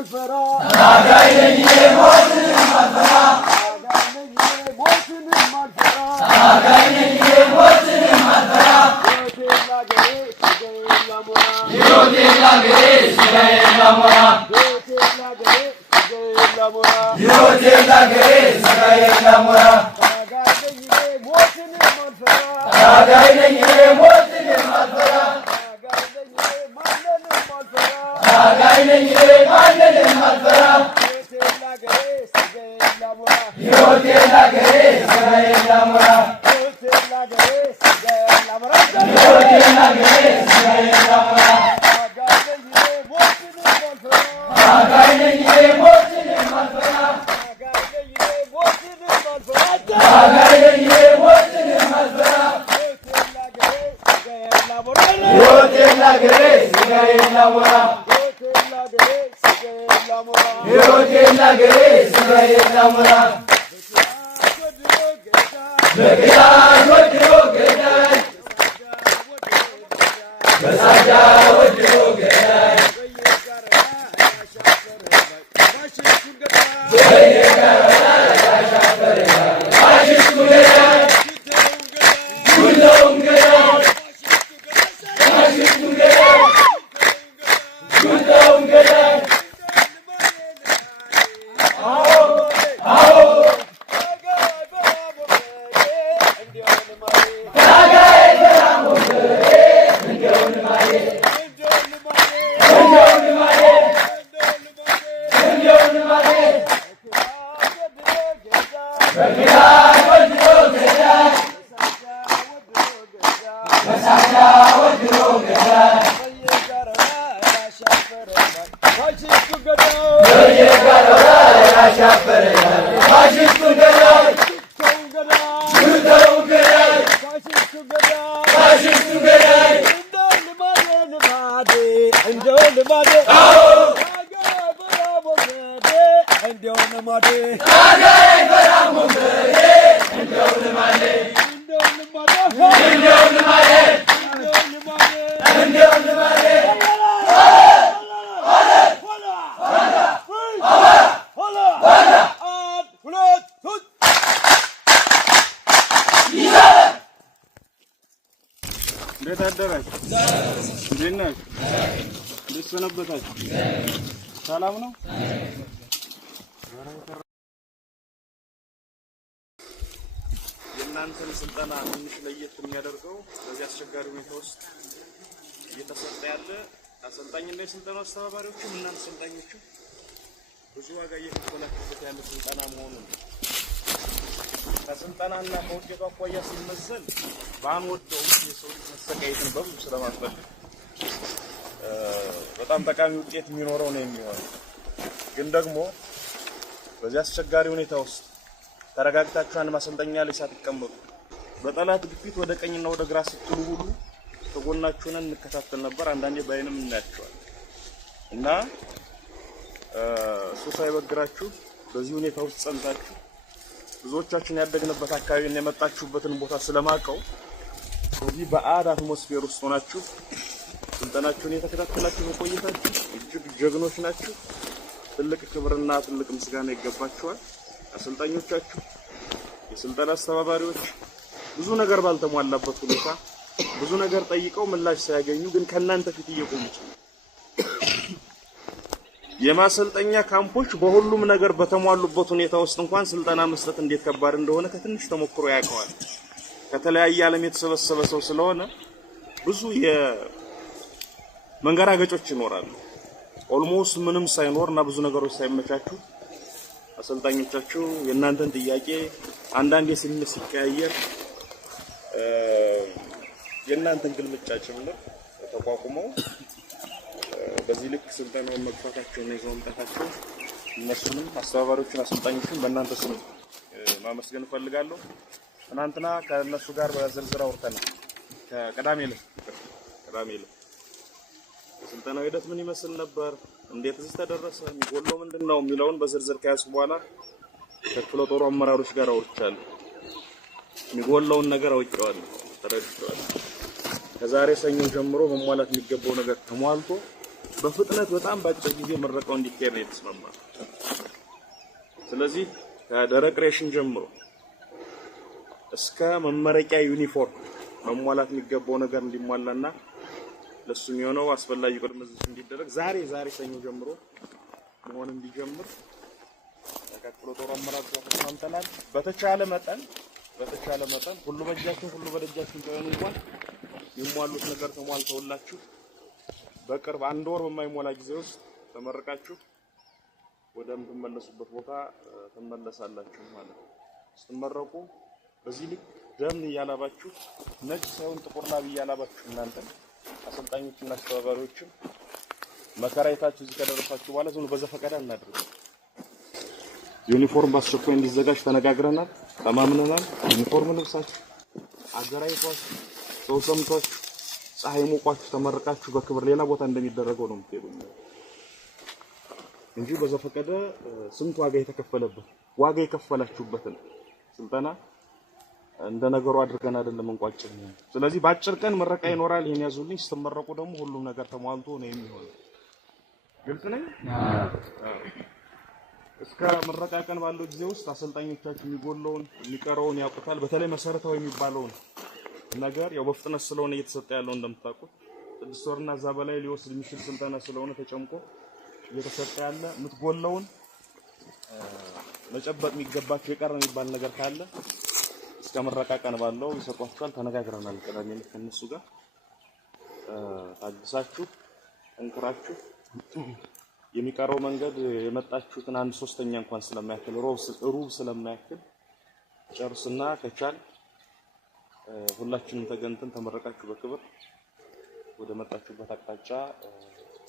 malfera Agayne motin malfera Agayne motin malfera Agayne motin malfera Yote lagere sigaye lamora Yote lagere sigaye lamora Yote lagere sigaye lamora Agayne motin malfera Agayne motin malfera Agayne mandele malfera Yote lagere sigaye lamora Yote lagere sigaye lamora Yote lagere sigaye lamora Agayne motin malfera Agayne motin malfera Yote lagere sigaye lamora Yote lagere sigaye lamora Begida wodiro gedai Besaja wodiro gedai Beye garana rasha karega Ashish kudai Gulum gedai Ashish kudai Gulum gedai ሰላም ነው የእናንተን ስልጠና ትንሽ ለየት የሚያደርገው በዚህ አስቸጋሪ ሁኔታ ውስጥ እየተሰጠ ያለ አሰልጣኝና የስልጠናው አስተባባሪዎቹ እና አሰልጣኞቹ ብዙ ዋጋ እየከፈላችሁበት ያለ ስልጠና መሆኑ ነው። ከስልጠናና ከውጤቱ አኳያ ሲመዘን ባንወደው የሰው ልጅ መሰቃየትን በብዙ ስለማስፈልግ በጣም ጠቃሚ ውጤት የሚኖረው ነው የሚሆነው። ግን ደግሞ በዚህ አስቸጋሪ ሁኔታ ውስጥ ተረጋግታችሁ አንድ ማሰልጠኛ ላይ ሳትቀመጡ በጠላት ግፊት ወደ ቀኝና ወደ ግራ ስትሉ ሁሉ ተጎናችሁን እንከታተል ነበር። አንዳንዴ ባይንም እናያቸዋለን እና ሱስ አይበግራችሁ። በዚህ ሁኔታ ውስጥ ጸንታችሁ ብዙዎቻችን ያደግንበት አካባቢና የመጣችሁበትን ቦታ ስለማቀው እዚህ በአድ አትሞስፌር ውስጥ ሆናችሁ ስልጠናችሁን የተከታተላችሁ በቆይታችሁ እጅግ ጀግኖች ናችሁ። ትልቅ ክብርና ትልቅ ምስጋና ይገባችኋል። አሰልጣኞቻችሁ፣ የስልጠና አስተባባሪዎች ብዙ ነገር ባልተሟላበት ሁኔታ ብዙ ነገር ጠይቀው ምላሽ ሳያገኙ ግን ከናንተ ፊት እየቆሙ የማሰልጠኛ ካምፖች በሁሉም ነገር በተሟሉበት ሁኔታ ውስጥ እንኳን ስልጠና መስጠት እንዴት ከባድ እንደሆነ ከትንሽ ተሞክሮ ያውቀዋል። ከተለያየ ዓለም የተሰበሰበ ሰው ስለሆነ ብዙ መንገራገጮች ይኖራሉ። ኦልሞስት ምንም ሳይኖርና ብዙ ነገሮች ሳይመቻቹ አሰልጣኞቻችሁ የእናንተን ጥያቄ አንዳንዴ ሲቀያየር የእናንተን ግልምጫ ጭምር ተቋቁመው በዚህ ልክ ስልጠናውን መግፋታቸውና ይዘው መምጣታቸው እነሱንም አስተባባሪዎችን አሰልጣኞችን በእናንተ ስም ማመስገን ፈልጋለሁ። ትናንትና ከነሱ ጋር በዝርዝር አውርተናል። ከቀዳሜ ዕለት ስልጠናው ሂደት ምን ይመስል ነበር፣ እንዴት እዚህ ተደረሰ፣ የሚጎለው ምንድነው የሚለውን በዝርዝር ከያዝኩ በኋላ ከክፍለ ጦሩ አመራሮች ጋር አውርቻለሁ። የሚጎለውን ነገር አውቄዋለሁ፣ ተረድቼዋለሁ። ከዛሬ ሰኞ ጀምሮ መሟላት የሚገባው ነገር ተሟልቶ በፍጥነት በጣም ባጭር ጊዜ ምረቃው እንዲካሄድ ነው የተስማማው። ስለዚህ ከደረቅ ሬሽን ጀምሮ እስከ መመረቂያ ዩኒፎርም መሟላት የሚገባው ነገር እንዲሟላና ለሱ የሚሆነው አስፈላጊ ቅድመ ዝግጅት እንዲደረግ ዛሬ ሰኞ ጀምሮ መሆን እንዲጀምር ተከትሎ ጦር አመራር ተስማምተናል። በተቻለ መጠን ሁሉ በእጃችን ሁሉ በደጃችን ባይሆን እንኳን የሚሟሉት ነገር ተሟልተውላችሁ በቅርብ አንድ ወር በማይሞላ ጊዜ ውስጥ ተመርቃችሁ ወደምትመለሱበት ቦታ ትመለሳላችሁ ማለት ነው። ስትመረቁ በዚህ ልክ ደም እያላባችሁ ነጭ ሳይሆን ጥቁር ላብ እያላባችሁ እናንተ አሰልጣኞችና አስተባባሪዎችም መከራይታችሁ እዚህ ከደረሳችሁ በኋላ ዝም በዘፈቀደ እናድርገው። ዩኒፎርም በአስቸኳይ እንዲዘጋጅ ተነጋግረናል፣ ተማምነናል። ዩኒፎርም ልብሳችሁ አገራይቷችሁ ሰው ሰምቷችሁ ፀሐይ ሞቋችሁ ተመርቃችሁ በክብር ሌላ ቦታ እንደሚደረገው ነው የምትሄዱት እንጂ በዘፈቀደ ስንት ዋጋ የተከፈለበት ዋጋ የከፈላችሁበትን ስልጠና እንደ ነገሩ አድርገን አይደለም እንቋጭን። ስለዚህ በአጭር ቀን ምረቃ ይኖራል። ይሄን ያዙልኝ። ስትመረቁ ደግሞ ሁሉም ነገር ተሟልቶ ነው የሚሆነው። ግልጽ ነኝ? እስከ ምረቃ ቀን ባለው ጊዜ ውስጥ አሰልጣኞቻችሁ የሚጎለውን የሚቀረውን ያውቁታል። በተለይ መሰረታዊ የሚባለውን ነገር ያው በፍጥነት ስለሆነ እየተሰጠ ያለው እንደምታውቁት 6 ወርና እዛ በላይ ሊወስድ የሚችል ስልጠና ስለሆነ ተጨምቆ እየተሰጠ ያለ የምትጎለውን መጨበጥ የሚገባችሁ የቀረ የሚባል ነገር ካለ እስከ ምረቃ ቀን ባለው ይሰጧችኋል። ተነጋግረናል። ቀዳሚ ከነሱ ጋር ታግሳችሁ እንክራችሁ የሚቀረው መንገድ የመጣችሁትን 1/3 እንኳን ስለማያክል ሩብ ስለማያክል ጨርስና ከቻል ሁላችንም ተገንተን ተመረቃችሁ በክብር ወደ መጣችሁበት አቅጣጫ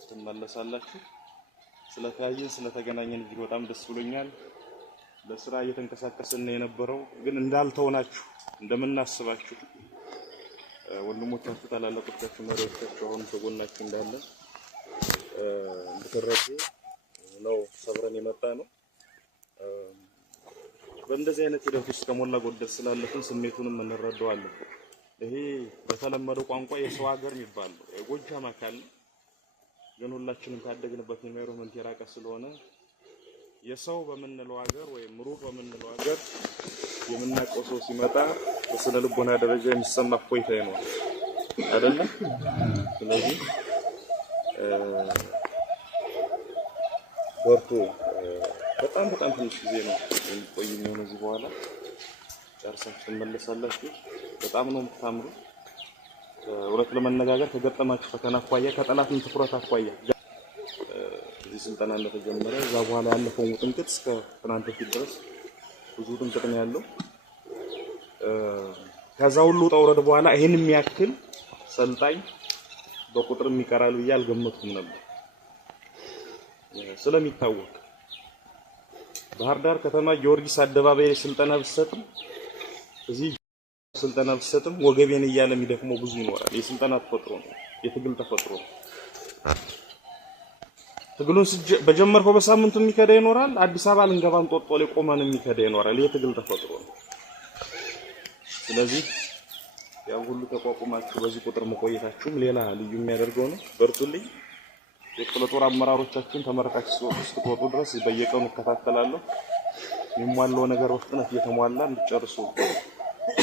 ትመለሳላችሁ። ስለተያየን ስለተገናኘን እጅግ በጣም ደስ ብሎኛል። ለስራ እየተንቀሳቀስን የነበረው ግን እንዳልተውናችሁ እንደምናስባችሁ ወንድሞቻችሁ ታላላቆቻችሁ መሪዎቻችሁ አሁን ተጎናችሁ እንዳለ እንድትረዱ ነው ሰብረን የመጣ ነው። በእንደዚህ አይነት ሂደት ውስጥ ከሞላ ጎደል ስላለፍን ስሜቱንም እንረዳዋለን። ይሄ በተለመደው ቋንቋ የሰው ሀገር የሚባል ነው። የጎጃም አካል ግን ሁላችንም ካደግንበት የማይሮመንት የራቀ ስለሆነ የሰው በምንለው ሀገር ወይም ሩቅ በምንለው ሀገር የምናውቀው ሰው ሲመጣ በስነ ልቦና ደረጃ የሚሰማ እፎይታ ይኖራል አይደለም? ስለዚህ በርቱ። በጣም ትንሽ ጊዜ ነው የሚቆይ የሚሆነው። እዚህ በኋላ ጨርሳችሁ ትመለሳላችሁ። በጣም ነው የምታምሩ። እውነት ለመነጋገር ከገጠማችሁ ፈተና አኳያ ከጠላትም ትኩረት አኳያ እዚህ ስልጠና እንደተጀመረ እዛ በኋላ ያለፈው ጥንቅጥ እስከ ትናንት ፊት ድረስ ብዙ ጥንቅጥ ነው ያለው። ከዛ ሁሉ ጠውረድ በኋላ ይሄን የሚያክል ሰልጣኝ በቁጥር የሚቀራል ብዬ አልገመትኩም ነበር። ስለሚታወቅ ባህር ዳር ከተማ ጊዮርጊስ አደባባይ ስልጠና ብሰጥም እዚህ ስልጠና ብሰጥም ወገቤን እያለ የሚደክመው ብዙ ይኖራል። የስልጠና ተፈጥሮ ነው፣ የትግል ተፈጥሮ ነው። ትግሉን በጀመርከው በሳምንቱ የሚከዳ ይኖራል። አዲስ አበባ ልንገባን ጦጦ ላይ ቆመን የሚከዳ ይኖራል። የትግል ተፈጥሮ ነው። ስለዚህ ያው ሁሉ ተቋቁማችሁ በዚህ ቁጥር መቆየታችሁም ሌላ ልዩ የሚያደርገው ነው። በርቱልኝ። የክፍለ ጦር አመራሮቻችን ተመረቃችሁ ስትወጡ ድረስ በየቀኑ እከታተላለሁ። የሚሟላው ነገር በፍጥነት እየተሟላ እንድጨርሱ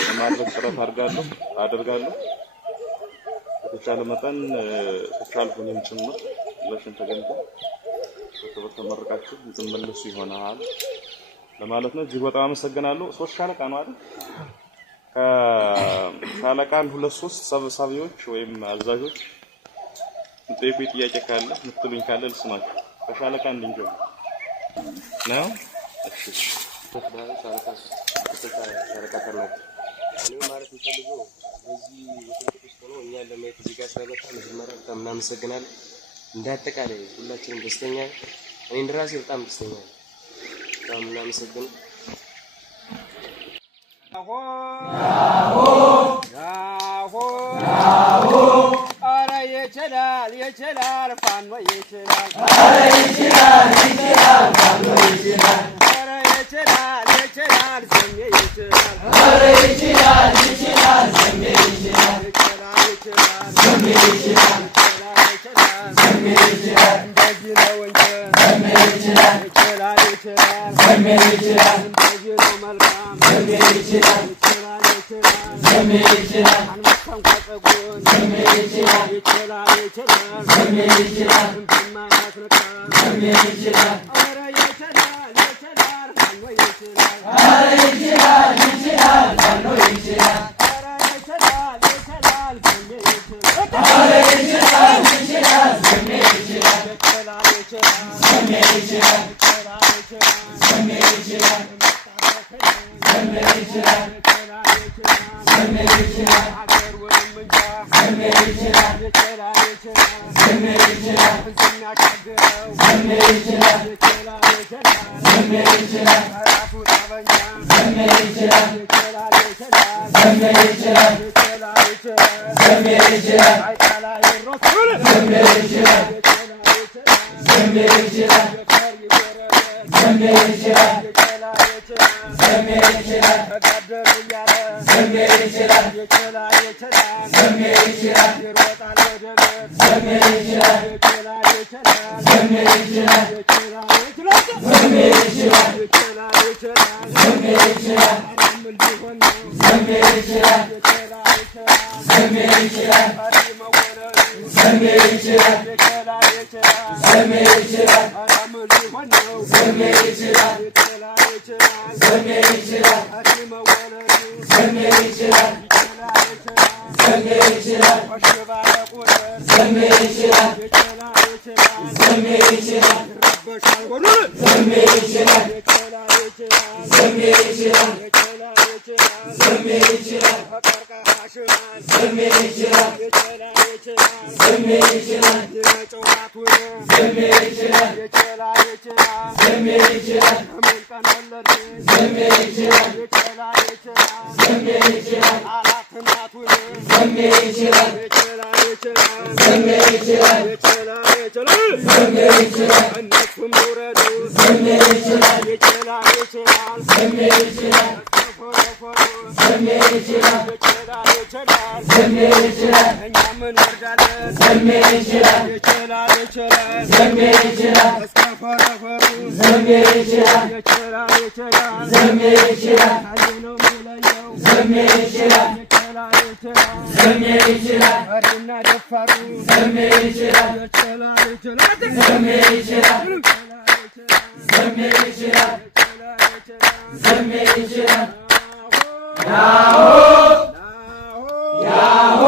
ለማድረግ ጥረት አደርጋለሁ። በተቻለ መጠን ተቻልኩኝም ጭምር ለሽን ተገንቶ ተመረቃችሁ እንድትመለሱ ይሆናል ለማለት ነው። እጅግ በጣም አመሰግናለሁ። 3 ሻለቃ ነው አይደል? ከሻለቃን 2-3 ሰብሳቢዎች ወይም አዛዦች የምትጠይቁኝ ጥያቄ ካለ የምትሉኝ ካለ ልስማችሁ። ከሻለቃ እንድንጀምር ነው። እሺ እኔ ማለት የምፈልገው በዚህ ወጥረት ውስጥ ነው እኛ ለማየት እዚህ ጋር ስለመጣ መጀመሪያ በጣም እናመሰግናለን። እንዳጠቃላይ ሁላችንም ደስተኛ ነን። እኔ እንደራሴ በጣም ደስተኛ ነኝ። በጣም እናመሰግናለን። ኧረ ይችላል ፋኖ ይችላል። ኧረ ይችላል ፋኖ ይችላል። ኧረ ይችላል ዘሜ ይችላል። ኧረ ይችላል ዘሜ ይችላል። ዘሜ ይችላል። ይችላል እንደዚህ ነው መልካም ዘሜ ይችላል ይችላል ይችላል ዘሜ ይችላል አንበሳን ቋጠጎን ዘሜ ይችላል ይችላል ይችላል ዘሜ ይችላል እንደማያስነካ ዘሜ ይችላል ኧረ ይችላል ይችላል ፋኖ ይችላል ኧረ ይችላል ይችላል ፋኖ ይችላል ኧረ ይችላል ይችላል ዘሜ ይችላል ኧረ ይችላል ይችላል ዘሜ ይችላል ይችላል ይችላል ዘሜ ይችላል ይችላል ይችላል ዘሜ ይችላል ዘሜ ይችላል ዘሜ ይችላል አገሩንም እንጃ ዘሜ ይችላል ይችላል ይችላል ዘሜ ይችላል እንደሚያሻግረው ዘሜ ይችላል ይችላል ይችላል ዘሜ ይችላል ራሱ ጠበንጃ ዘሜ ይችላል ይችላል ይችላል ዘሜ ይችላል ይችላል ይችላል ዘሜ ይችላል አይጣላ ይሮጥ ዘሜ ይችላል ይችላል ይችላል ዘሜ ይችላል ዘሜ ይችላል ይችላል ይችላል ዘሜ ይችላል ተጋደሉ እያለ ዘሜ ይችላል ይችላል ይችላል ዘሜ ይችላል ይሮጣል ወደ ቤት ዘሜ ይችላል ይችላል ይችላል ዘሜ ይችላል ይችላል ይችላል ዘሜ ይችላል ይችላል ይችላል ዘሜ ይችላል ምን ሊሆን ነው ዘሜ ይችላል ይችላል ይችላል ዘሜ ይችላል አሪመወረዱ ዘሜ ይችላል ይችላል ይችላል ዘሜ ይችላል ምን ሊሆን ነው ዘሜ ይችላል ይችላል ይችላል ዘሜ ይችላል አሪመወረዱ ዘሜ ይችላል ይችላል ይችላል ዘሜ ይችላል ወሽባለ ቁጥር ዘሜ ይችላል ይችላል ይችላል ዘሜ ይችላል ረበሻል ወሉ ዘሜ ይችላል ይችላል ይችላል ዘሜ ይችላል ይችላል ይችላል ዘሜ ይችላል ፈቀርቀሃ ሽማል ዘሜ ይችላል ይችላል ይችላል ዘሜ ይችላል የጨዋቱን ዘሜ ይችላል ይችላል ይችላል ዘሜ ይችላል ምን ቀነለል ዘሜ ይችላል ይችላል ይችላል ዘሜ ይችላል አራት እናቱን ዘሜ ይችላል ይችላል ይችላል ዘሜ ይችላል ይችላል ይችላል ዘሜ ይችላል እነሱም ይውረዱ ዘሜ ይችላል ይችላል ይችላል ዘሜ ይችላል ዘሜ ይችላል ይችላል ይችላል ዘሜ ይችላል እኛም እንወርዳለን ዘሜ ይችላል ይችላል ይችላል ዘሜ ይችላል እስከ ፈረፈሩ ዘሜ ይችላል ይችላል ይችላል ዘሜ ይችላል ካየው ነው የሚለየው ዘሜ ይችላል ይችላል ይችላል ዘሜ ይችላል ፈሪና ደፋሩ ዘሜ ይችላል ይችላል ይችላል ዘሜ ይችላል ዘሜ ይችላል ዘሜ ይችላል ያሆ ያሆ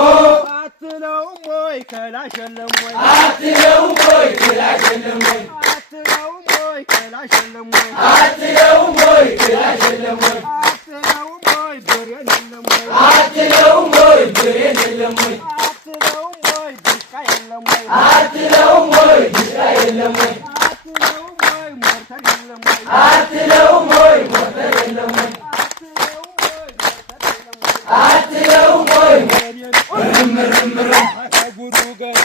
አትለውም ወይ ከላሽ የለም ወይ አትለውም ወይ ከላሽ የለም ወይ አትለውም ወይ ከላሽ የለም ወይ አትለውም ወይ ከላሽ የለም ወይ አትለውም ወይ ብሬን የለም ወይ አትለውም ወይ ብሬን የለም ወይ አትለውም ወይ ድሽቃ የለም ወይ አትለውም ወይ ድሽቃ የለም ወይ አትለውም ወይ ሞርተር የለም ወይ አትለውም ወይ ሞርተር የለም ወይ አትለውም ወይ ርምርምር አታጉሩ ገና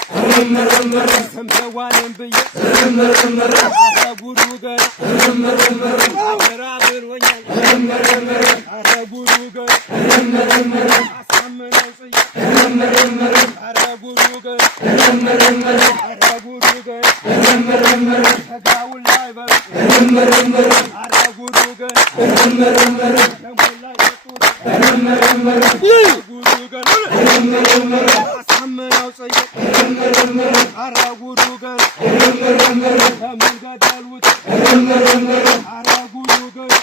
ርምርምር ሰምተዋልን ብዬ ርምርምር አታጉሩ ገና ርምርምር አገራ ብሎኛል ርምርምር አታጉሩ ገና ርምርምር አሳምነው ጽዬ ርምርምር አታጉሩ ገና ርምርምር አታጉሩ ገና ርምርምር ተጋውን ላይ በሉ ርምርምር አታጉሩ ገና ርምርምር ደሞን ላይ ወጡት ርምርምር ጉዱ ገና ርምርምር አሳምነው ጽዬ ርምርምር አታጉሩ ገና ርምርምር ለምን ገደሉት ርምርምር አታጉሩ ገና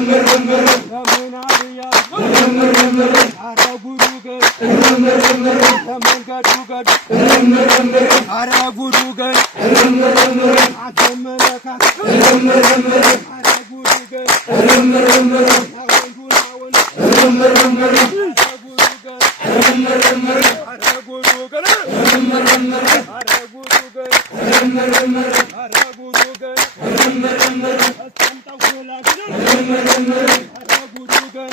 ርምርምር ለምን አብያት ርምርምር አታጉሩ ገና ርምርምር ለምን ገዱ ገዱ ርምርምር አታጉሩ ገና ርምርምር አትመለካት ርምርምር አታጉሩ ገና ርምርምር አወንዱን አወን ርምርምር አታጉሩ ገና ርምርምር አታጉሩ ገና ርምርምር አታጉሩ ገና ርምርምር አታጉሩ ገና ርምርምር አስቀምጠው ኮላጅ ርምርምር አታጉሩ ገና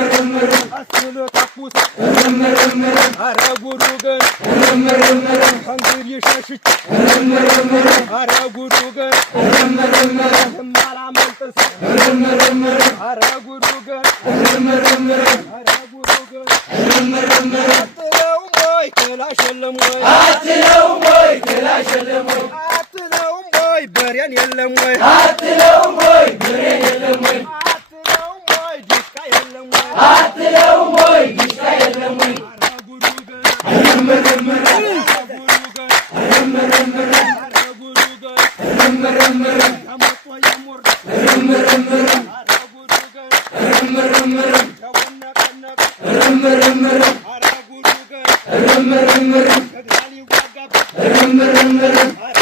ርምርምር አስሎ ተኩስ ርምርምር አታጉሩ ገና ርምርምር ከእንግዲህ ሸሽቼ ርምርምር አታጉሩ ገና ርምርምር የማላመልጥስ ርምርምር አታጉሩ ገና ርምርምር አታጉሩ ገና ርምርምር አትለውም ወይ ክላሽ የለም ወይ አትለውም ወይ ክላሽ የለም ወይ አትለውም ወይ በሬን የለም ወይ አትለውም ወይ በሬን የለም ወይ አትለውም ወይ ዲሽቃ የለም ወይ Rum